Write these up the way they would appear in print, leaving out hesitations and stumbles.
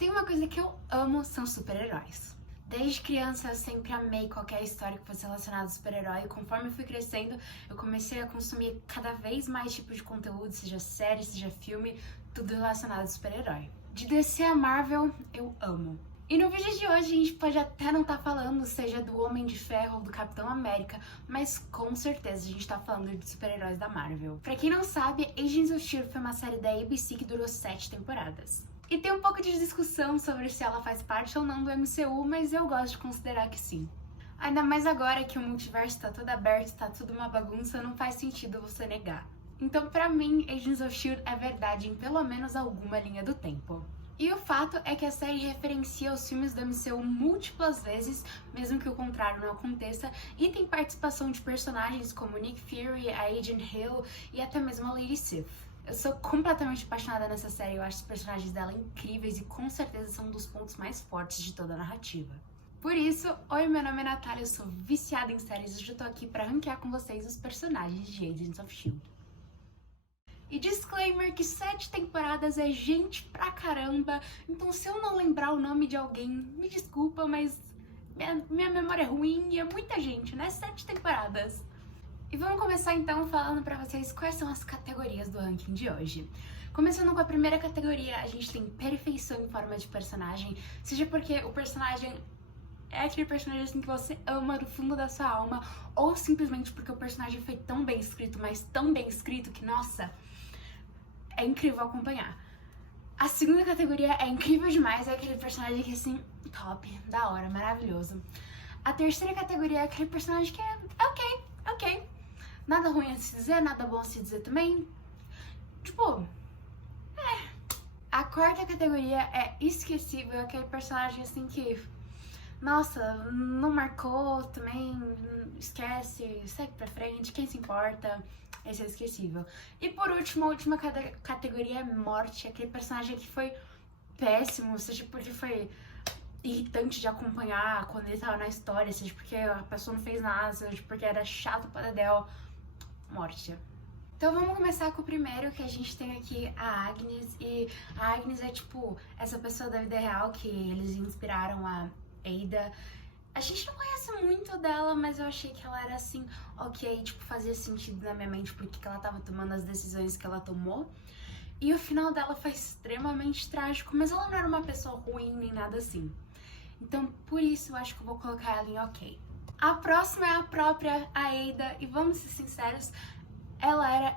tem uma coisa que eu amo, são super-heróis. Desde criança eu sempre amei qualquer história que fosse relacionada a super-herói. Conforme eu fui crescendo, eu comecei a consumir cada vez mais tipos de conteúdo, seja série, seja filme, tudo relacionado a super-herói. De DC a Marvel, eu amo. E no vídeo de hoje a gente pode até não estar falando, seja do Homem de Ferro ou do Capitão América, mas com certeza a gente tá falando de super-heróis da Marvel. Pra quem não sabe, Agents of S.H.I.E.L.D. foi uma série da ABC que durou 7 temporadas. E tem um pouco de discussão sobre se ela faz parte ou não do MCU, mas eu gosto de considerar que sim. Ainda mais agora que o multiverso tá todo aberto, tá tudo uma bagunça, não faz sentido você negar. Então pra mim, Agents of S.H.I.E.L.D. é verdade em pelo menos alguma linha do tempo. E o fato é que a série referencia os filmes do MCU múltiplas vezes, mesmo que o contrário não aconteça, e tem participação de personagens como Nick Fury, a Agent Hill e até mesmo a Lady Sif. Eu sou completamente apaixonada nessa série, eu acho os personagens dela incríveis e com certeza são um dos pontos mais fortes de toda a narrativa. Por isso, oi, meu nome é Natália, eu sou viciada em séries e hoje eu tô aqui pra ranquear com vocês os personagens de Agents of S.H.I.E.L.D. E disclaimer que 7 temporadas é gente pra caramba, então se eu não lembrar o nome de alguém, me desculpa, mas minha memória é ruim e é muita gente, né? 7 temporadas. E vamos começar então falando pra vocês quais são as categorias do ranking de hoje. Começando com a primeira categoria, a gente tem perfeição em forma de personagem, seja porque o personagem é aquele personagem assim que você ama do fundo da sua alma, ou simplesmente porque o personagem foi tão bem escrito, mas tão bem escrito que, nossa, é incrível acompanhar. A segunda categoria é incrível demais, é aquele personagem que assim, top, da hora, maravilhoso. A terceira categoria é aquele personagem que é ok. Nada ruim a se dizer, nada bom a se dizer também. Tipo, A quarta categoria é esquecível, é aquele personagem assim que, nossa, não marcou também, esquece, segue pra frente, quem se importa, esse é esquecível. E por último, a última categoria é morte, aquele personagem que foi péssimo, seja porque foi irritante de acompanhar quando ele tava na história, seja porque a pessoa não fez nada, seja porque era chato pra dedéu, morte. Então vamos começar com o primeiro, que a gente tem aqui a Agnes, e a Agnes é tipo essa pessoa da vida real que eles inspiraram a Ada. A gente não conhece muito dela, mas eu achei que ela era assim, ok, tipo, fazia sentido na minha mente porque ela tava tomando as decisões que ela tomou. E o final dela foi extremamente trágico, mas ela não era uma pessoa ruim nem nada assim. Então por isso eu acho que eu vou colocar ela em ok. A próxima é a própria Ada, e vamos ser sinceros, ela era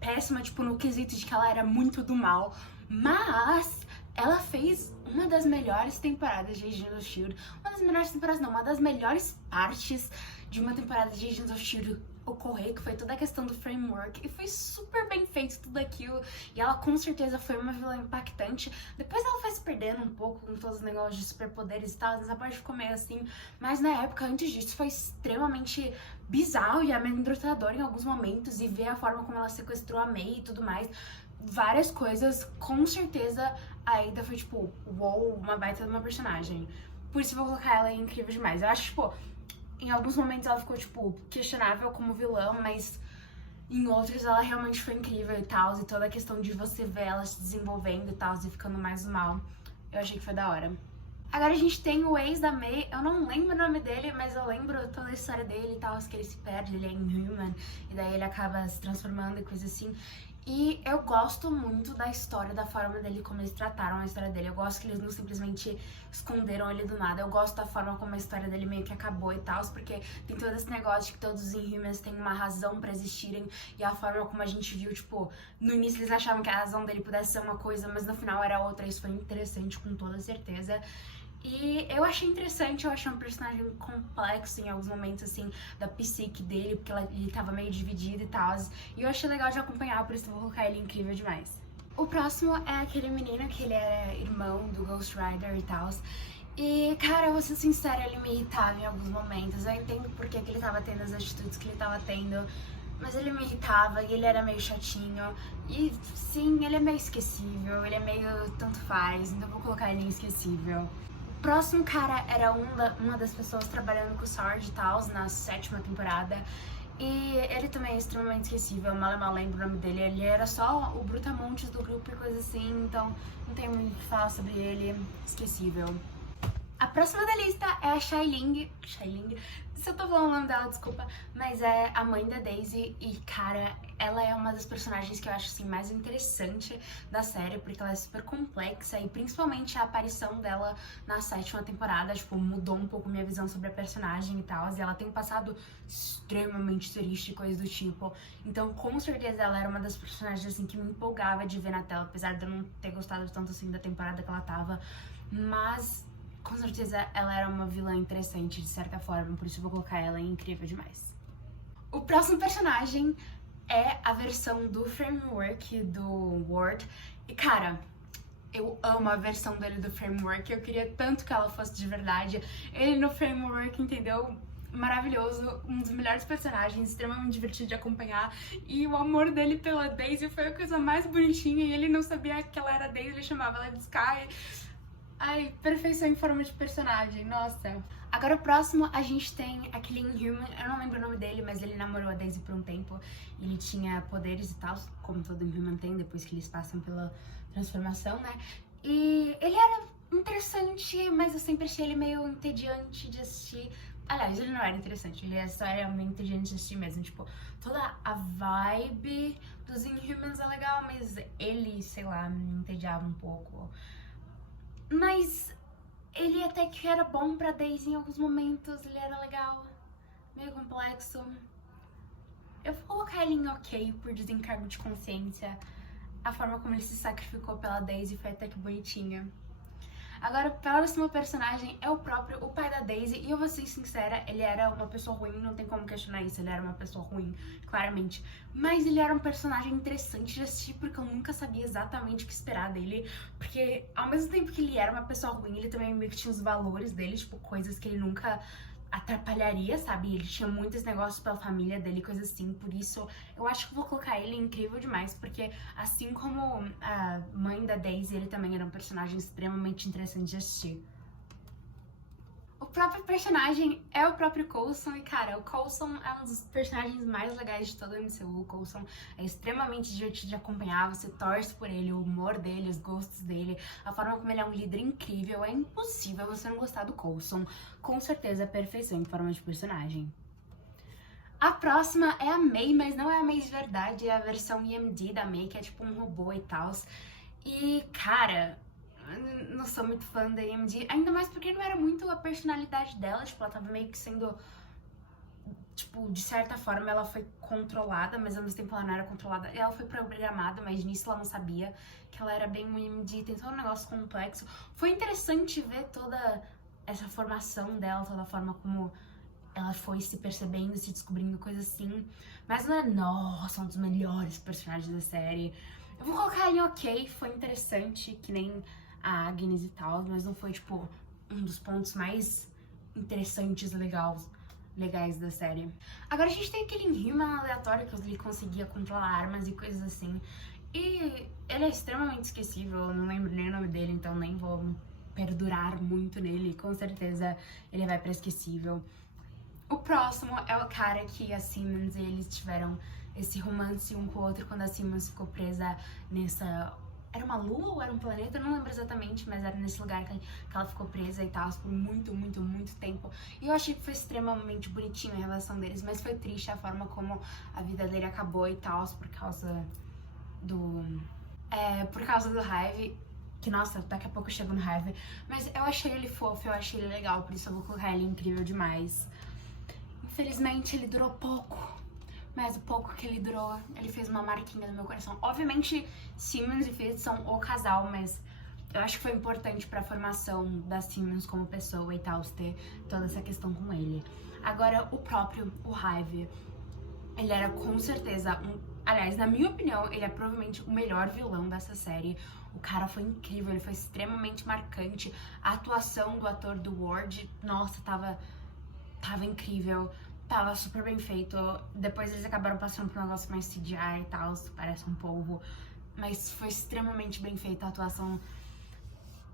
péssima, tipo, no quesito de que ela era muito do mal, mas ela fez uma das melhores temporadas de Agents of S.H.I.E.L.D. Uma das melhores temporadas não, uma das melhores partes de uma temporada de Agents of S.H.I.E.L.D. ocorrer, que foi toda a questão do framework, e foi super bem feito tudo aquilo, e ela com certeza foi uma vilã impactante. Depois ela foi se perdendo um pouco com todos os negócios de superpoderes e tal, essa parte ficou meio assim, mas na época, antes disso, foi extremamente bizarro e amedrontador em alguns momentos, e ver a forma como ela sequestrou a May e tudo mais, várias coisas, com certeza a Ada foi tipo, uou, uma baita de uma personagem. Por isso eu vou colocar ela em incrível demais. Eu acho, tipo, em alguns momentos ela ficou, tipo, questionável como vilã, mas em outros ela realmente foi incrível e tal, e toda a questão de você ver ela se desenvolvendo e tal, e ficando mais mal, eu achei que foi da hora. Agora a gente tem o ex da May, eu não lembro o nome dele, mas eu lembro toda a história dele e tal, que ele se perde, ele é inhuman, e daí ele acaba se transformando e coisa assim. E eu gosto muito da história, da forma dele, como eles trataram a história dele. Eu gosto que eles não simplesmente esconderam ele do nada. Eu gosto da forma como a história dele meio que acabou e tal, porque tem todo esse negócio de que todos os Inhumans têm uma razão pra existirem, e a forma como a gente viu, tipo, no início eles achavam que a razão dele pudesse ser uma coisa, mas no final era outra. Isso foi interessante, com toda certeza. E eu achei interessante, eu achei um personagem complexo em alguns momentos, assim, da psique dele, porque ele tava meio dividido e tal. E eu achei legal de acompanhar, por isso eu vou colocar ele incrível demais. O próximo é aquele menino que ele era irmão do Ghost Rider e tal. E, cara, eu vou ser sincera, ele me irritava em alguns momentos. Eu entendo por que ele tava tendo as atitudes que ele tava tendo, mas ele me irritava e ele era meio chatinho. E, sim, ele é meio esquecível, ele é meio tanto faz, então eu vou colocar ele em esquecível. O próximo cara era uma das pessoas trabalhando com o Sword e tal, na 7ª temporada. E ele também é extremamente esquecível, mal lembro o nome dele. Ele era só o Brutamontes do grupo e coisa assim, então não tem muito o que falar sobre ele. Esquecível. A próxima da lista é a Xialing. Se eu tô falando o nome dela, desculpa. Mas é a mãe da Daisy e, cara, ela é uma das personagens que eu acho, assim, mais interessante da série, porque ela é super complexa e principalmente a aparição dela na 7ª temporada, tipo, mudou um pouco minha visão sobre a personagem e tal. E ela tem um passado extremamente triste e coisas do tipo. Então, com certeza, ela era uma das personagens, assim, que me empolgava de ver na tela, apesar de eu não ter gostado tanto, assim, da temporada que ela tava. Mas com certeza ela era uma vilã interessante, de certa forma, por isso eu vou colocar ela em Incrível Demais. O próximo personagem é a versão do framework do Ward. E, cara, eu amo a versão dele do framework, eu queria tanto que ela fosse de verdade. Ele no framework, entendeu? Maravilhoso, um dos melhores personagens, extremamente divertido de acompanhar. E o amor dele pela Daisy foi a coisa mais bonitinha. E ele não sabia que ela era Daisy, ele chamava ela de Sky. Ai, perfeição em forma de personagem, nossa. Agora o próximo, a gente tem aquele Inhuman, eu não lembro o nome dele, mas ele namorou a Daisy por um tempo. Ele tinha poderes e tal, como todo Inhuman tem, depois que eles passam pela transformação, né? E ele era interessante, mas eu sempre achei ele meio entediante de assistir. Aliás, ele não era interessante, ele só era meio entediante de assistir mesmo. Tipo, toda a vibe dos Inhumans é legal, mas ele, sei lá, me entediava um pouco. Mas ele até que era bom pra Daisy em alguns momentos, ele era legal, meio complexo. Eu vou colocar ele em ok por desencargo de consciência. A forma como ele se sacrificou pela Daisy foi até que bonitinha. Agora, o próximo personagem é o pai da Daisy, e eu vou ser sincera, ele era uma pessoa ruim, não tem como questionar isso, ele era uma pessoa ruim, claramente. Mas ele era um personagem interessante de assistir, porque eu nunca sabia exatamente o que esperar dele, porque ao mesmo tempo que ele era uma pessoa ruim, ele também meio que tinha os valores dele, tipo, coisas que ele nunca atrapalharia, sabe? Ele tinha muitos negócios pela família dele, coisas assim, por isso eu acho que vou colocar ele Incrível Demais, porque assim como a mãe da Daisy, ele também era um personagem extremamente interessante de assistir. O próprio personagem é o próprio Coulson, e cara, o Coulson é um dos personagens mais legais de todo o MCU. O Coulson é extremamente divertido de acompanhar, você torce por ele, o humor dele, os gostos dele, a forma como ele é um líder incrível, é impossível você não gostar do Coulson. Com certeza, perfeição em forma de personagem. A próxima é a May, mas não é a May de verdade, é a versão EMD da May, que é tipo um robô e tal. E, cara, não sou muito fã da EMD, ainda mais porque não era muito a personalidade dela, tipo, ela tava meio que sendo, tipo, de certa forma ela foi controlada, mas ao mesmo tempo ela não era controlada. Ela foi programada, mas nisso ela não sabia que ela era bem uma EMD, tem todo um negócio complexo. Foi interessante ver toda essa formação dela, toda a forma como ela foi se percebendo, se descobrindo, coisas assim. Mas não é, nossa, um dos melhores personagens da série. Eu vou colocar ele ok, foi interessante, que nem a Agnes e tal, mas não foi, tipo, um dos pontos mais interessantes, legais da série. Agora a gente tem aquele Inhuman aleatório que ele conseguia controlar armas e coisas assim. E ele é extremamente esquecível, eu não lembro nem o nome dele, então nem vou perdurar muito nele. Com certeza ele vai pra esquecível. O próximo é o cara que a Simmons e eles tiveram esse romance um com o outro quando a Simmons ficou presa nessa... Era uma lua ou era um planeta? Eu não lembro exatamente, mas era nesse lugar que ela ficou presa e tal, por muito tempo. E eu achei que foi extremamente bonitinho a relação deles, mas foi triste a forma como a vida dele acabou e tal, por causa do Hive. Que, nossa, daqui a pouco eu chego no Hive. Mas eu achei ele fofo, eu achei ele legal, por isso eu vou colocar ele Incrível Demais. Infelizmente, ele durou pouco. Mas o pouco que ele durou, ele fez uma marquinha no meu coração. Obviamente, Simmons e Fitz são o casal, mas eu acho que foi importante pra formação da Simmons como pessoa e tal, ter toda essa questão com ele. Agora, o Hive, ele era com certeza aliás, na minha opinião, ele é provavelmente o melhor vilão dessa série. O cara foi incrível, ele foi extremamente marcante. A atuação do ator do Ward, nossa, tava incrível. Tava super bem feito. Depois eles acabaram passando por um negócio mais CGI e tal, parece um polvo. Mas foi extremamente bem feita a atuação.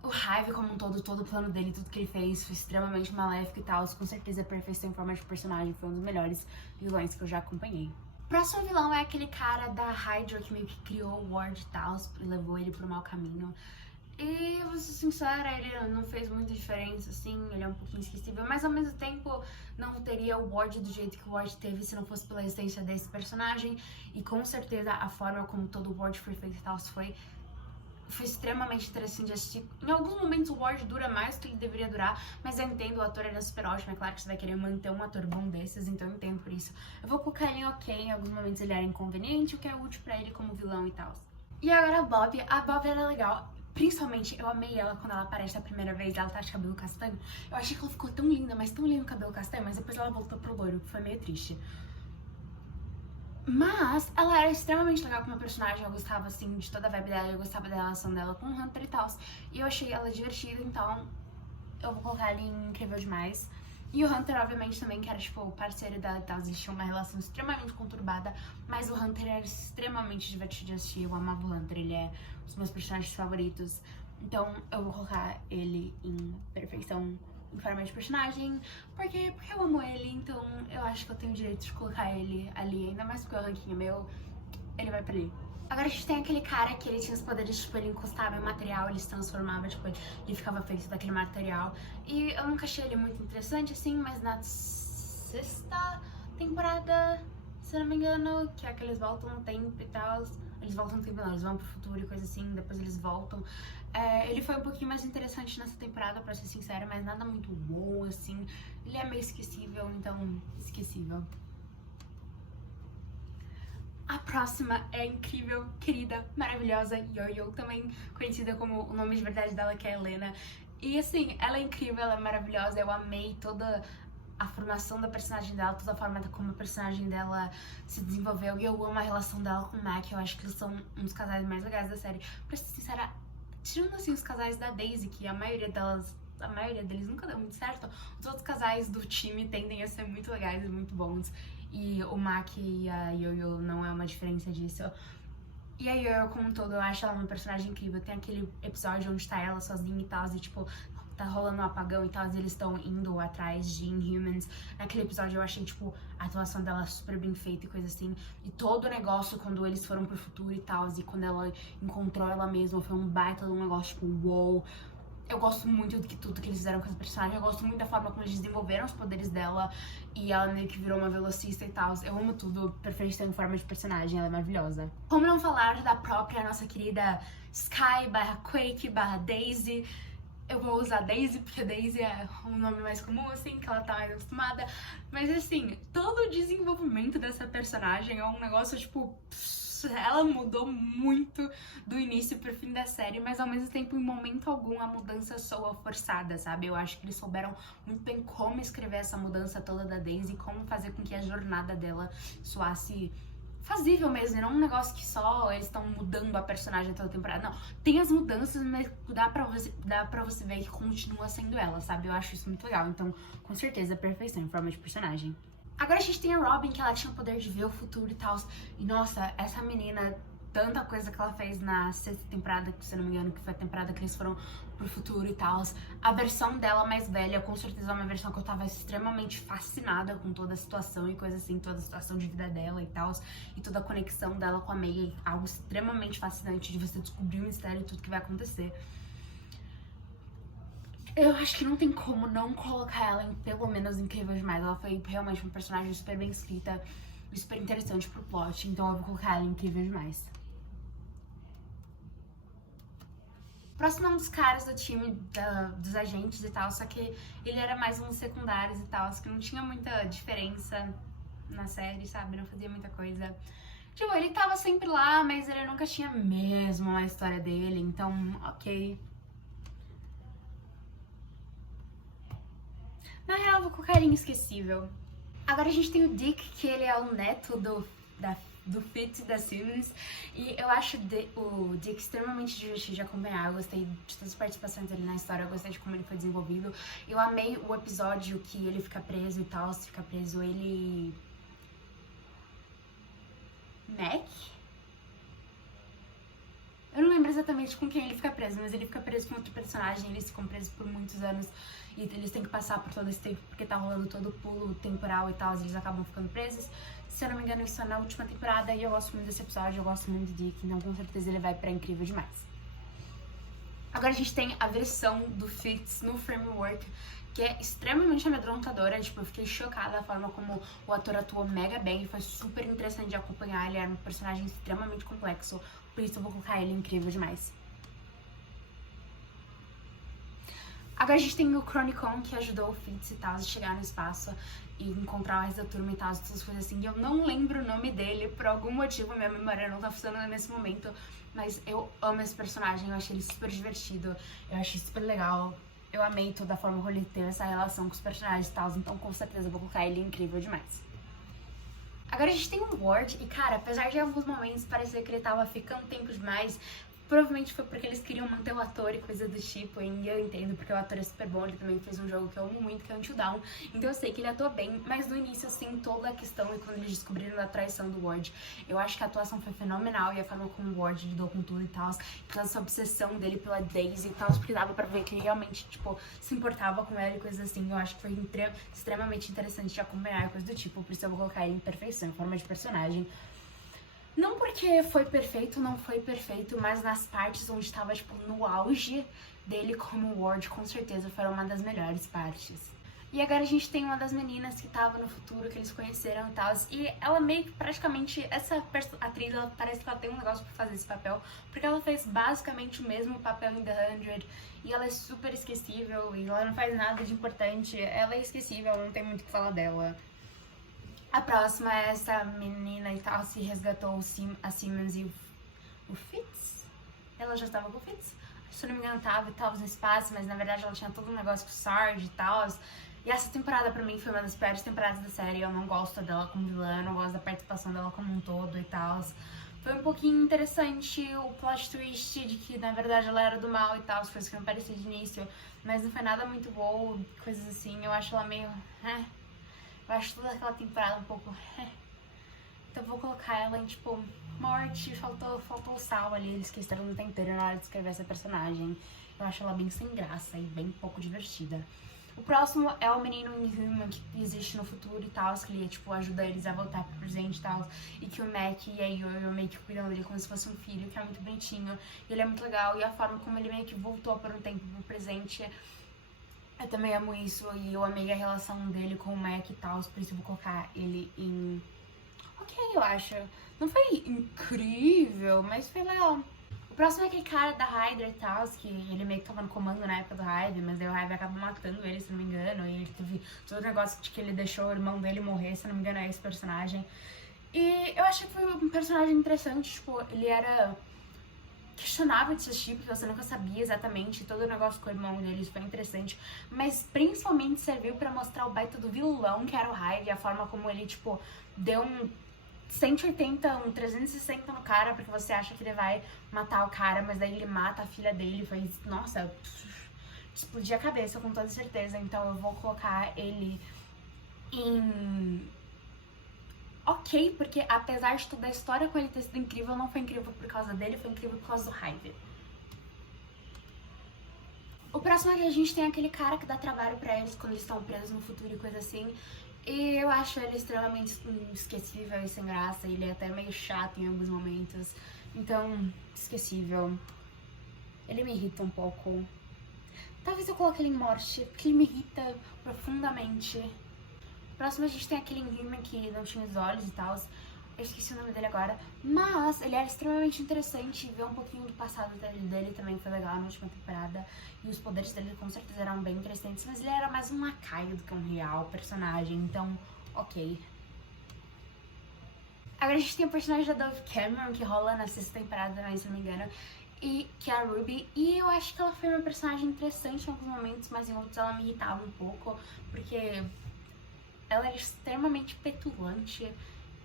O Hive como um todo o plano dele, tudo que ele fez foi extremamente maléfico e tal. Com certeza a perfeição em forma de personagem foi um dos melhores vilões que eu já acompanhei. O próximo vilão é aquele cara da Hydra que meio que criou o Ward e tal, e levou ele pro mau caminho. E, vou ser sincera, ele não fez muita diferença, assim, ele é um pouquinho esquecível, mas ao mesmo tempo não teria o Ward do jeito que o Ward teve se não fosse pela existência desse personagem. E com certeza a forma como todo o Ward foi feito e tal foi extremamente interessante de assistir. Em alguns momentos o Ward dura mais do que ele deveria durar, mas eu entendo, o ator é super ótimo, é claro que você vai querer manter um ator bom desses, então eu entendo por isso. Eu vou colocar ele em ok, em alguns momentos ele era inconveniente, o que é útil pra ele como vilão e tal. E agora a Bob era legal. Principalmente, eu amei ela quando ela aparece a primeira vez, ela tá de cabelo castanho. Eu achei que ela ficou tão linda, mas tão linda no cabelo castanho, mas depois ela voltou pro loiro, que foi meio triste. Mas ela era extremamente legal como personagem, eu gostava, assim, de toda a vibe dela, eu gostava da relação dela com o Hunter e tal. E eu achei ela divertida, então eu vou colocar ela em incrível demais. E o Hunter, obviamente, também, que era, tipo, o parceiro dela e tal, existia uma relação extremamente conturbada, mas o Hunter era extremamente divertido de assistir, eu amava o Hunter, ele é um dos meus personagens favoritos. Então eu vou colocar ele em perfeição em forma de personagem, porque eu amo ele, então eu acho que eu tenho o direito de colocar ele ali, ainda mais porque o ranking é meu, ele vai pra ali. Agora a gente tem aquele cara que ele tinha os poderes, tipo, ele encostava em material, ele se transformava, tipo, ele ficava feito daquele material. E eu nunca achei ele muito interessante, assim, mas na sexta temporada, se eu não me engano, que é que eles voltam no tempo e tal. Eles voltam no tempo, não, eles vão pro futuro e coisa assim, depois eles voltam. Ele foi um pouquinho mais interessante nessa temporada, pra ser sincera, mas nada muito bom, assim. Ele é meio esquecível, então, esquecível. A próxima é a incrível, querida, maravilhosa Yo-Yo, também conhecida como o nome de verdade dela, que é Helena. E assim, ela é incrível, ela é maravilhosa, eu amei toda a formação da personagem dela, toda a forma como a personagem dela se desenvolveu. E eu amo a relação dela com o Mac, eu acho que eles são um dos casais mais legais da série. Pra ser sincera, tirando assim os casais da Daisy, que a maioria deles nunca deu muito certo, os outros casais do time tendem a ser muito legais e muito bons. E o Mac e a Yo-Yo não é uma diferença disso. E a Yo-Yo como um todo, eu acho ela uma personagem incrível. Tem aquele episódio onde tá ela sozinha e tal, e tipo, tá rolando um apagão e tal, e eles estão indo atrás de Inhumans. Naquele episódio eu achei, tipo, a atuação dela super bem feita e coisa assim. E todo o negócio, quando eles foram pro futuro e tal, e quando ela encontrou ela mesma, foi um baita de um negócio, tipo, wow. Eu gosto muito de tudo que eles fizeram com essa personagem, eu gosto muito da forma como eles desenvolveram os poderes dela e ela meio que virou uma velocista e tal. Eu amo tudo, perfeição em forma de personagem, ela é maravilhosa. Como não falar da própria nossa querida Sky barra Quake barra Daisy? Eu vou usar Daisy, porque Daisy é um nome mais comum, assim, que ela tá mais acostumada. Mas assim, todo o desenvolvimento dessa personagem é um negócio, tipo, ela mudou muito do início pro fim da série, mas ao mesmo tempo, em momento algum, a mudança soa forçada, sabe? Eu acho que eles souberam muito bem como escrever essa mudança toda da Daisy, como fazer com que a jornada dela soasse fazível mesmo, não um negócio que só eles estão mudando a personagem toda temporada. Não, tem as mudanças, mas dá pra você ver que continua sendo ela, sabe? Eu acho isso muito legal, então, com certeza, perfeição em forma de personagem. Agora a gente tem a Robin, que ela tinha o poder de ver o futuro e tal. E nossa, essa menina, tanta coisa que ela fez na sexta temporada, se eu não me engano, que foi a temporada que eles foram pro futuro e tal. A versão dela mais velha, com certeza é uma versão que eu tava extremamente fascinada com toda a situação e coisa assim, toda a situação de vida dela e tal. E toda a conexão dela com a May, algo extremamente fascinante de você descobrir o mistério e tudo que vai acontecer. Eu acho que não tem como não colocar ela em pelo menos incrível demais. Ela foi realmente uma personagem super bem escrita e super interessante pro plot, então eu vou colocar ela em incrível demais. O próximo é um dos caras do time dos agentes e tal, só que ele era mais um dos secundários e tal, que não tinha muita diferença na série, sabe? Não fazia muita coisa. Tipo, ele tava sempre lá, mas ele nunca tinha mesmo uma história dele, então, ok. Na real, eu vou colocar ele inesquecível. Agora a gente tem o Dick, que ele é o neto do Fitz da Simmons. E eu acho o Dick extremamente divertido de acompanhar. Eu gostei de todas as participações dele na história, eu gostei de como ele foi desenvolvido. Eu amei o episódio que ele fica preso e tal, se fica preso ele... Mac? Eu não lembro exatamente com quem ele fica preso, mas ele fica preso com outro personagem, eles ficam presos por muitos anos e eles têm que passar por todo esse tempo porque tá rolando todo o pulo temporal e tal, eles acabam ficando presos. Se eu não me engano, isso é na última temporada e eu gosto muito desse episódio, eu gosto muito de Dick, então com certeza ele vai pra incrível demais. Agora a gente tem a versão do Fitz no framework, que é extremamente amedrontadora, tipo, eu fiquei chocada da forma como o ator atuou mega bem, foi super interessante de acompanhar, ele era um personagem extremamente complexo, por isso eu vou colocar ele incrível demais. Agora a gente tem o Chronicon, que ajudou o Fitz e tal a chegar no espaço e encontrar o resto da turma e tal, essas coisas assim. Eu não lembro o nome dele, por algum motivo minha memória não tá funcionando nesse momento, mas eu amo esse personagem, eu achei ele super divertido, eu achei super legal. Eu amei toda a forma como ele teve essa relação com os personagens e tal, então com certeza eu vou colocar ele incrível demais. Agora a gente tem o Ward, e cara, apesar de em alguns momentos parecer que ele tava ficando tempo demais, provavelmente foi porque eles queriam manter o ator e coisa do tipo, e eu entendo, porque o ator é super bom, ele também fez um jogo que eu amo muito, que é Until Dawn, então eu sei que ele atua bem, mas no início, assim, toda a questão, e quando eles descobriram a traição do Ward, eu acho que a atuação foi fenomenal, e a forma como o Ward lidou com tudo e tal, toda essa obsessão dele pela Daisy e tal, porque dava pra ver que ele realmente, tipo, se importava com ela e coisas assim, eu acho que foi extremamente interessante de acompanhar, coisa do tipo, por isso eu vou colocar ele em perfeição, em forma de personagem. Não porque foi perfeito, não foi perfeito, mas nas partes onde estava, tipo, no auge dele como Ward, com certeza foram uma das melhores partes. E agora a gente tem uma das meninas que tava no futuro, que eles conheceram e tal, e ela meio que praticamente, essa atriz, ela parece que ela tem um negócio pra fazer esse papel, porque ela fez basicamente o mesmo papel em The 100, e ela é super esquecível, e ela não faz nada de importante, ela é esquecível, não tem muito o que falar dela. A próxima é essa menina e tal, se resgatou a Simmons e o Fitz. Ela já estava com o Fitz. Se eu não me engano, tava no espaço, mas na verdade ela tinha todo um negócio com o Sarge e tal. E essa temporada pra mim foi uma das piores temporadas da série. Eu não gosto dela como vilã, eu não gosto da participação dela como um todo e tal. Foi um pouquinho interessante o plot twist de que na verdade ela era do mal e tal, as coisas que não pareciam de início. Mas não foi nada muito bom, coisas assim. Eu acho ela meio... Eu acho toda aquela temporada um pouco... Então eu vou colocar ela em, tipo, morte, faltou sal ali, eles esqueceram do tempero na hora de escrever essa personagem. Eu acho ela bem sem graça e bem pouco divertida. O próximo é o menino Inhuman que existe no futuro e tal, que ele, tipo, ajuda eles a voltar pro presente e tal. E que o Mac e a Yo-Yo meio que cuidam dele como se fosse um filho, que é muito bonitinho. E ele é muito legal, e a forma como ele meio que voltou por um tempo pro presente... Eu também amo isso e eu amei a relação dele com o Mac e tal, por isso eu vou colocar ele em... Ok, eu acho. Não foi incrível, mas foi legal. O próximo é aquele cara da Hydra e tal, que ele meio que tava no comando na época do Hive, mas aí o Hive acabou matando ele, se não me engano, e ele teve todo o negócio de que ele deixou o irmão dele morrer, se não me engano é esse personagem. E eu achei que foi um personagem interessante, tipo, ele era... questionável de assistir, porque você nunca sabia exatamente, todo o negócio com o irmão deles foi interessante, mas principalmente serviu pra mostrar o baita do vilão que era o Hive, a forma como ele, tipo, deu um 180, um 360 no cara, porque você acha que ele vai matar o cara, mas daí ele mata a filha dele, foi, nossa, explodir a cabeça com toda certeza, então eu vou colocar ele em... ok, porque apesar de toda a história com ele ter sido incrível, não foi incrível por causa dele, foi incrível por causa do Hive. O próximo é que a gente tem aquele cara que dá trabalho pra eles quando eles estão presos no futuro e coisa assim. E eu acho ele extremamente esquecível e sem graça, ele é até meio chato em alguns momentos. Então, esquecível. Ele me irrita um pouco. Talvez eu coloque ele em morte, porque ele me irrita profundamente. Próximo a gente tem aquele Inhuman que não tinha os olhos e tal, eu esqueci o nome dele agora, mas ele era extremamente interessante, ver um pouquinho do passado dele também foi legal na última temporada, e os poderes dele com certeza eram bem interessantes, mas ele era mais um lacaio do que um real personagem, então ok. Agora a gente tem o personagem da Dove Cameron, que rola na sexta temporada, se não me engano, e que é a Ruby, e eu acho que ela foi uma personagem interessante em alguns momentos, mas em outros ela me irritava um pouco, porque... ela era extremamente petulante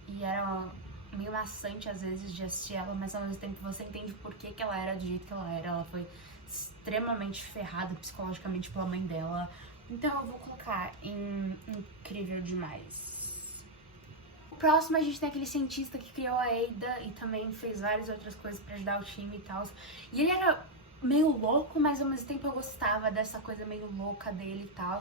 e era meio maçante às vezes de assistir ela, mas ao mesmo tempo você entende por que ela era do jeito que ela era. Ela foi extremamente ferrada psicologicamente pela mãe dela. Então eu vou colocar em incrível demais. próximo a gente tem aquele cientista que criou a Ada e também fez várias outras coisas pra ajudar o time e tal. E ele era meio louco, mas ao mesmo tempo eu gostava dessa coisa meio louca dele e tal.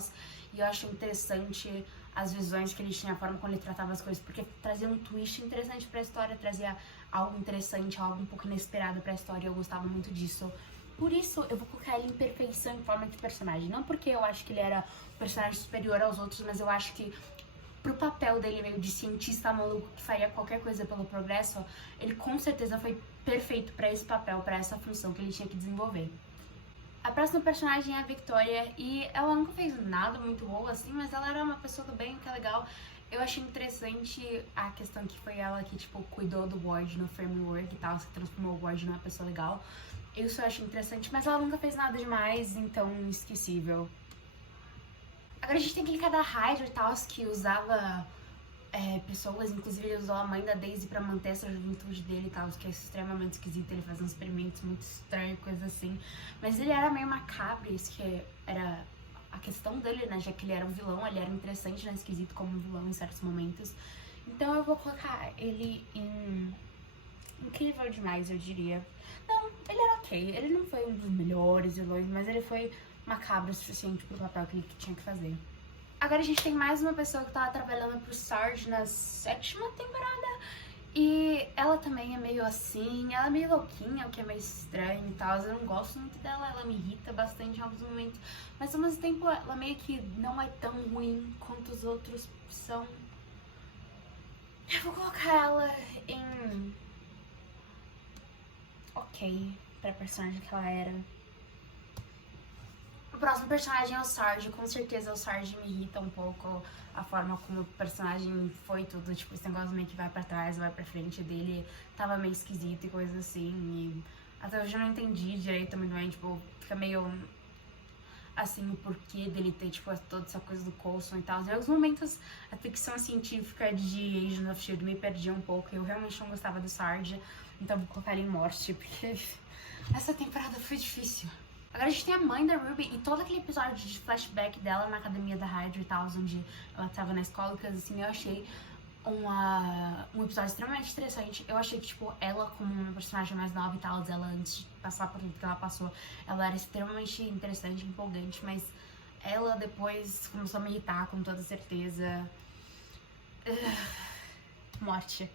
E eu acho interessante as visões que ele tinha, a forma como ele tratava as coisas, porque trazia um twist interessante pra história, trazia algo interessante, algo um pouco inesperado pra história, e eu gostava muito disso. Por isso, eu vou colocar ele em perfeição em forma de personagem. Não porque eu acho que ele era um personagem superior aos outros, mas eu acho que pro papel dele meio de cientista maluco que faria qualquer coisa pelo progresso, ele com certeza foi perfeito pra esse papel, pra essa função que ele tinha que desenvolver. A próxima personagem é a Victoria, e ela nunca fez nada muito boa assim, mas ela era uma pessoa do bem, que é legal. Eu achei interessante a questão que foi ela que, tipo, cuidou do Ward no framework e tal, que transformou o Ward numa pessoa legal. Isso eu achei interessante, mas ela nunca fez nada demais, então esquecível. Agora a gente tem aquele cara da Hydra e tal, que usava pessoas, inclusive ele usou a mãe da Daisy pra manter essa juventude dele e tal, que é extremamente esquisito, ele faz uns experimentos muito estranhos, coisas assim. Mas ele era meio macabro, isso que era a questão dele, né, já que ele era um vilão, ele era interessante, né, esquisito como um vilão em certos momentos. Então eu vou colocar ele em incrível demais, eu diria. Não, ele era ok, ele não foi um dos melhores vilões, mas ele foi macabro o suficiente pro papel que ele tinha que fazer. Agora a gente tem mais uma pessoa que tava trabalhando pro Sarge na 7ª temporada. E ela também é meio assim, ela é meio louquinha, o que é meio estranho e tal. Eu não gosto muito dela, ela me irrita bastante em alguns momentos. Mas ao mesmo tempo ela meio que não é tão ruim quanto os outros são. Eu vou colocar ela em... ok, pra personagem que ela era. O próximo personagem é o Sarge, com certeza o Sarge me irrita um pouco a forma como o personagem foi tudo, tipo, esse negócio meio que vai pra trás, vai pra frente dele, tava meio esquisito e coisa assim, e até hoje eu não entendi direito muito bem, tipo, fica meio assim, o porquê dele ter, tipo, toda essa coisa do Coulson e tal. Em alguns momentos, a ficção científica de Agents of S.H.I.E.L.D. me perdia um pouco, eu realmente não gostava do Sarge, então vou colocar ele em morte, porque essa temporada foi difícil. Agora a gente tem a mãe da Ruby e todo aquele episódio de flashback dela na academia da Hydra e tal, onde ela tava na escola e coisas assim, eu achei um episódio extremamente interessante. Eu achei que, tipo, ela como uma personagem mais nova e tal, ela antes de passar por tudo que ela passou, ela era extremamente interessante, empolgante, mas ela depois começou a me irritar com toda certeza. Morte.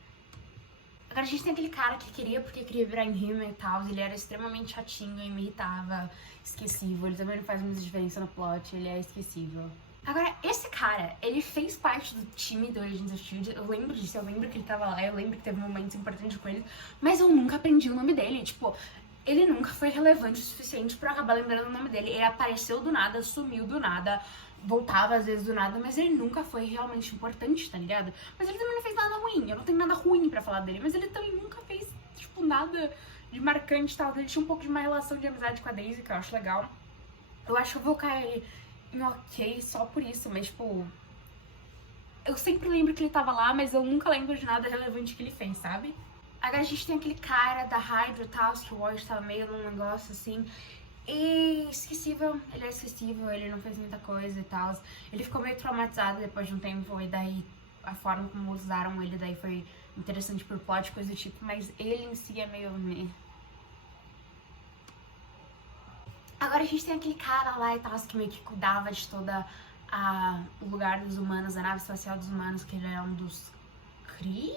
Agora a gente tem aquele cara que queria porque queria virar Inhuman e tal, ele era extremamente chatinho e me irritava, esquecível, ele também não faz muita diferença no plot, ele é esquecível. Agora, esse cara, ele fez parte do time do Agents of S.H.I.E.L.D., eu lembro disso, eu lembro que ele tava lá, eu lembro que teve momentos importantes com ele, mas eu nunca aprendi o nome dele, tipo, ele nunca foi relevante o suficiente pra eu acabar lembrando o nome dele, ele apareceu do nada, sumiu do nada, voltava às vezes do nada, mas ele nunca foi realmente importante, tá ligado? Mas ele também não fez nada ruim, eu não tenho nada ruim pra falar dele, mas ele também nunca fez, tipo, nada de marcante e tal. Ele tinha um pouco de uma relação de amizade com a Daisy, que eu acho legal. Eu acho que eu vou colocar ele em ok só por isso, mas, tipo, eu sempre lembro que ele tava lá, mas eu nunca lembro de nada relevante que ele fez, sabe? Agora a gente tem aquele cara da Hydra e tal, que o Ward tava meio num negócio assim. E esquecível, ele é esquecível, ele não fez muita coisa e tal. Ele ficou meio traumatizado depois de um tempo, e daí a forma como usaram ele daí foi interessante por plot, coisa do tipo, mas ele em si é meio... Agora a gente tem aquele cara lá e tal, que meio que cuidava de toda o lugar dos humanos, a nave espacial dos humanos, que ele é um dos Kree?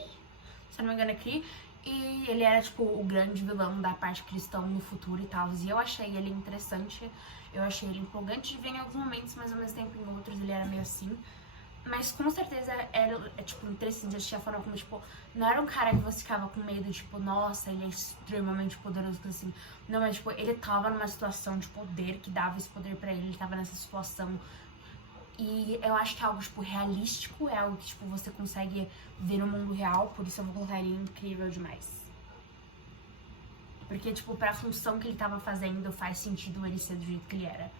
Se eu não me engano é Kree. E ele era, tipo, o grande vilão da parte cristã no futuro e tal. E eu achei ele interessante, eu achei ele empolgante de ver em alguns momentos, mas ao mesmo tempo em outros ele era meio assim. Mas com certeza era, tipo, interessante de assistir a forma como, tipo, não era um cara que você ficava com medo, tipo, nossa, ele é extremamente poderoso, assim. Não, mas, tipo, ele tava numa situação de poder que dava esse poder pra ele tava nessa situação. E eu acho que é algo, tipo, realístico, é algo que, tipo, você consegue ver no mundo real, por isso eu vou colocar ele incrível demais. Porque, tipo, pra função que ele tava fazendo, faz sentido ele ser do jeito que ele era.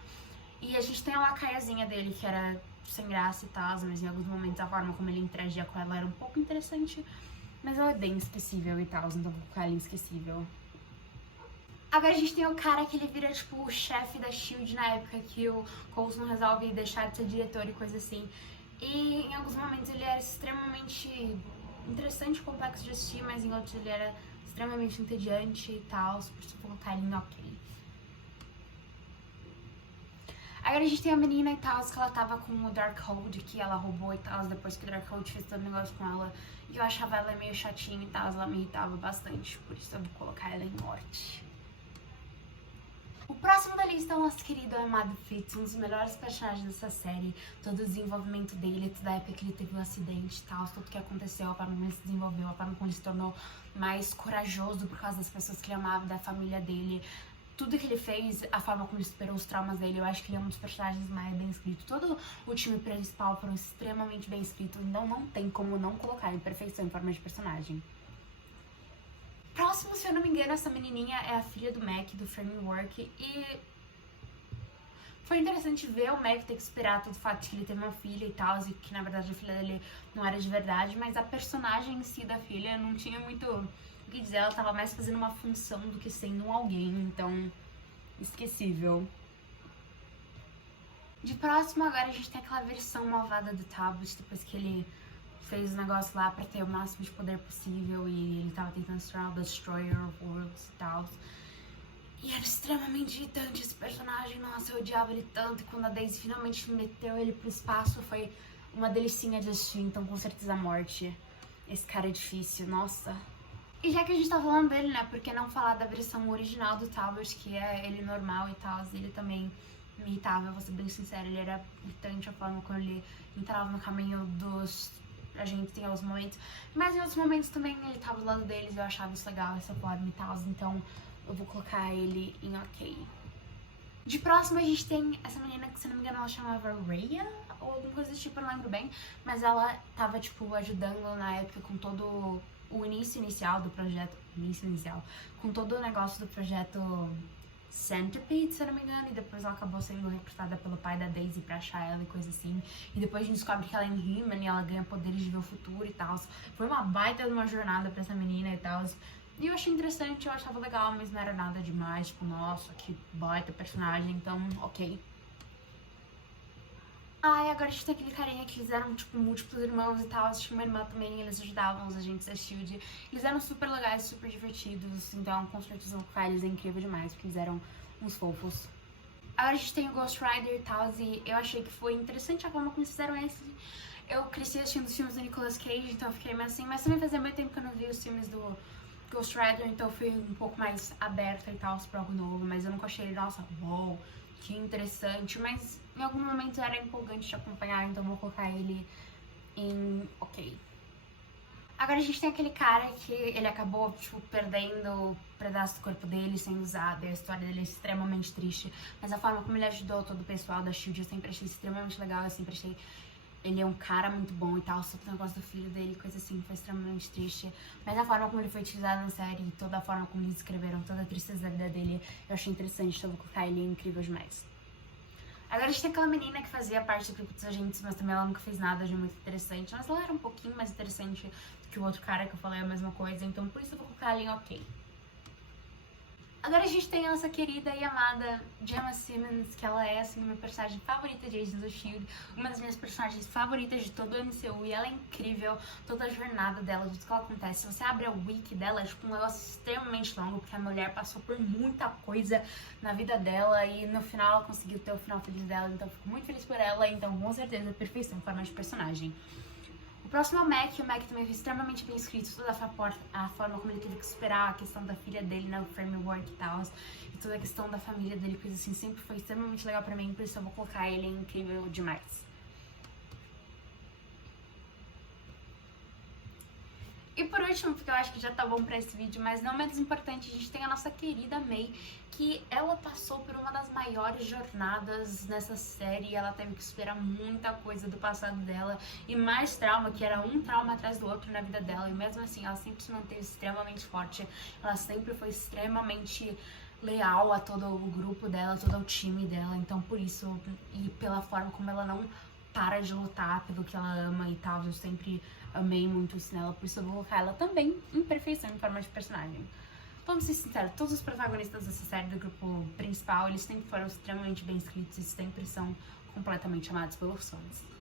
E a gente tem a lacaiazinha dele, que era sem graça e tal, mas em alguns momentos a forma como ele interagia com ela era um pouco interessante, mas ela é bem esquecível e tal, então vou colocar ele esquecível. Agora a gente tem o cara que ele vira, tipo, o chefe da S.H.I.E.L.D. na época que o Coulson resolve deixar de ser diretor e coisa assim. E em alguns momentos ele era extremamente interessante e complexo de assistir, mas em outros ele era extremamente entediante e tal, por isso vou colocar ele em ok. Agora a gente tem a menina e tal, que ela tava com o Darkhold, que ela roubou e tal, depois que o Darkhold fez todo o negócio com ela. E eu achava ela meio chatinha e tal, ela me irritava bastante, por isso eu vou colocar ela em morte. O próximo da lista é o nosso querido amado Fitz, um dos melhores personagens dessa série. Todo o desenvolvimento dele, toda a época que ele teve um acidente e tal, tudo que aconteceu, a forma como ele se desenvolveu, a forma como ele se tornou mais corajoso por causa das pessoas que ele amava, da família dele. Tudo que ele fez, a forma como ele superou os traumas dele, eu acho que ele é um dos personagens mais bem escritos. Todo o time principal foram extremamente bem escritos, então não tem como não colocar em perfeição em forma de personagem. Próximo, se eu não me engano, essa menininha é a filha do Mac, do Framework, e foi interessante ver o Mac ter que esperar todo o fato de que ele teve uma filha e tal, e que na verdade a filha dele não era de verdade, mas a personagem em si da filha não tinha muito o que dizer, ela tava mais fazendo uma função do que sendo um alguém, então esquecível. De próximo, agora a gente tem aquela versão malvada do Tablet, depois que ele fez o negócio lá pra ter o máximo de poder possível e ele tava tentando se tornar o Destroyer of Worlds e tal. E era extremamente irritante esse personagem, nossa, eu odiava ele tanto, e quando a Daisy finalmente meteu ele pro espaço foi uma delicinha de assistir, então com certeza a morte. Esse cara é difícil, nossa. E já que a gente tá falando dele, né, por que não falar da versão original do Tablet, que é ele normal e tal, ele também me irritava, eu vou ser bem sincera, ele era irritante a forma como ele entrava no caminho dos agentes em alguns momentos, mas em outros momentos também ele tava do lado deles e eu achava isso legal, essa forma e tal, então eu vou colocar ele em ok. De próximo a gente tem essa menina que, se não me engano, ela chamava Rhea, ou alguma coisa desse tipo, eu não lembro bem, mas ela tava, tipo, ajudando na época com todo o início inicial do projeto, com todo o negócio do projeto Centipede, se eu não me engano, e depois ela acabou sendo recrutada pelo pai da Daisy pra achar ela e coisa assim, e depois a gente descobre que ela é Inhuman e ela ganha poderes de ver o futuro e tal. Foi uma baita de uma jornada pra essa menina e tal, e eu achei interessante, eu achava legal, mas não era nada demais, tipo, nossa, que baita personagem, então, ok. Ah, e agora a gente tem aquele carinha que eles eram, tipo, múltiplos irmãos e tal, tinha uma irmã também, eles ajudavam os agentes da SHIELD. Eles eram super legais, super divertidos, então com certeza o eles é incrível demais, porque eles eram uns fofos. Agora a gente tem o Ghost Rider e tal, e eu achei que foi interessante a forma como eles fizeram esse. Eu cresci assistindo os filmes do Nicolas Cage, então eu fiquei meio assim, mas também fazia muito tempo que eu não vi os filmes do Ghost Rider, então eu fui um pouco mais aberta e tal pra algo novo, mas eu nunca achei, nossa, uau, que interessante, mas em algum momento era empolgante de acompanhar, então eu vou colocar ele em ok. Agora a gente tem aquele cara que ele acabou, tipo, perdendo um pedaço do corpo dele, sendo usado, e a história dele é extremamente triste, mas a forma como ele ajudou todo o pessoal da SHIELD eu sempre achei extremamente legal, eu sempre achei ele é um cara muito bom e tal, só que o negócio do filho dele, coisa assim, foi extremamente triste. Mas a forma como ele foi utilizado na série, toda a forma como eles escreveram, toda a tristeza da vida dele, eu achei interessante, então eu vou colocar ele incrível demais. Agora a gente tem aquela menina que fazia parte do grupo dos agentes, mas também ela nunca fez nada de muito interessante. Mas ela era um pouquinho mais interessante do que o outro cara que eu falei a mesma coisa, então por isso eu vou colocar ela em ok. Agora a gente tem a nossa querida e amada Gemma Simmons, que ela é, assim, a minha personagem favorita de Agents of S.H.I.E.L.D., uma das minhas personagens favoritas de todo o MCU, e ela é incrível, toda a jornada dela, tudo que ela acontece. Se você abre a wiki dela, é tipo um negócio extremamente longo, porque a mulher passou por muita coisa na vida dela, e no final ela conseguiu ter o final feliz dela, então eu fico muito feliz por ela, então com certeza perfeição em forma de personagem. O próximo é o Mac também foi extremamente bem escrito, toda a forma como ele teve que superar a questão da filha dele, né, o framework e tal, e toda a questão da família dele, coisa assim, sempre foi extremamente legal pra mim, por isso eu vou colocar ele incrível demais. E por último, porque eu acho que já tá bom pra esse vídeo, mas não menos importante, a gente tem a nossa querida May, que ela passou por uma das maiores jornadas nessa série, ela teve que superar muita coisa do passado dela, e mais trauma, que era um trauma atrás do outro na vida dela, e mesmo assim ela sempre se manteve extremamente forte, ela sempre foi extremamente leal a todo o grupo dela, todo o time dela, então por isso, e pela forma como ela não para de lutar pelo que ela ama e tal, eu sempre amei muito isso nela, por isso eu vou colocar ela também em perfeição em forma de personagem. Vamos ser sinceros, todos os protagonistas dessa série do grupo principal, eles sempre foram extremamente bem escritos e sempre são completamente amados pelos fãs.